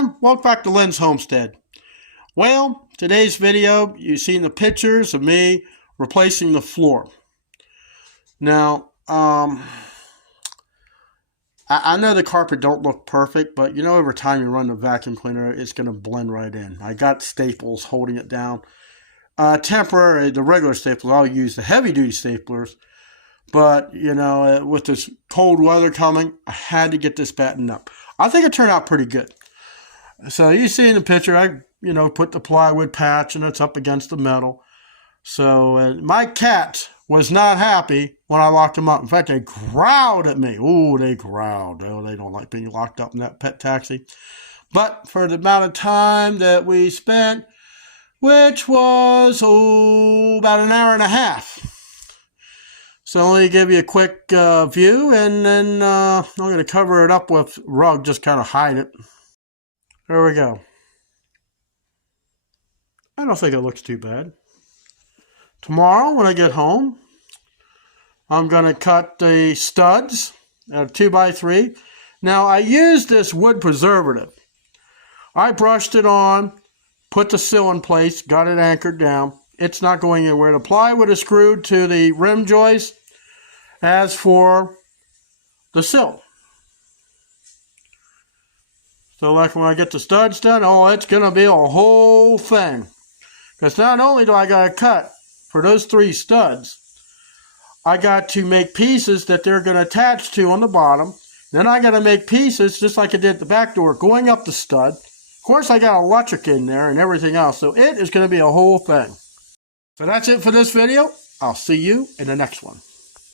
everyone, welcome back to Lynn's Homestead. Well, today's video, you've seen the pictures of me replacing the floor. Now, I know the carpet don't look perfect, but you know over time you run the vacuum cleaner, it's going to blend right in. I got staples holding it down. Temporary, the regular staples, I'll use the heavy-duty staplers. But, you know, with this cold weather coming, I had to get this battened up. I think it turned out pretty good. So you see in the picture, I, put the plywood patch and it's up against the metal. So my cat was not happy when I locked them up. In fact, they growled at me. Ooh, they growled. Oh, they don't like being locked up in that pet taxi. But for the amount of time that we spent, which was, about an hour and a half. So let me give you a quick view, and then I'm going to cover it up with rug, just kind of hide it. There we go. I don't think it looks too bad. Tomorrow, when I get home, I'm going to cut the studs at 2x3. Now, I used this wood preservative. I brushed it on, put the sill in place, got it anchored down. It's not going anywhere. The plywood is screwed to the rim joist. As for the sill, so like when I get the studs done, it's going to be a whole thing. Because not only do I got to cut for those 3 studs, I got to make pieces that they're going to attach to on the bottom. Then I got to make pieces just like I did at the back door going up the stud. Of course, I got electric in there and everything else, so it is going to be a whole thing. So that's it for this video. I'll see you in the next one.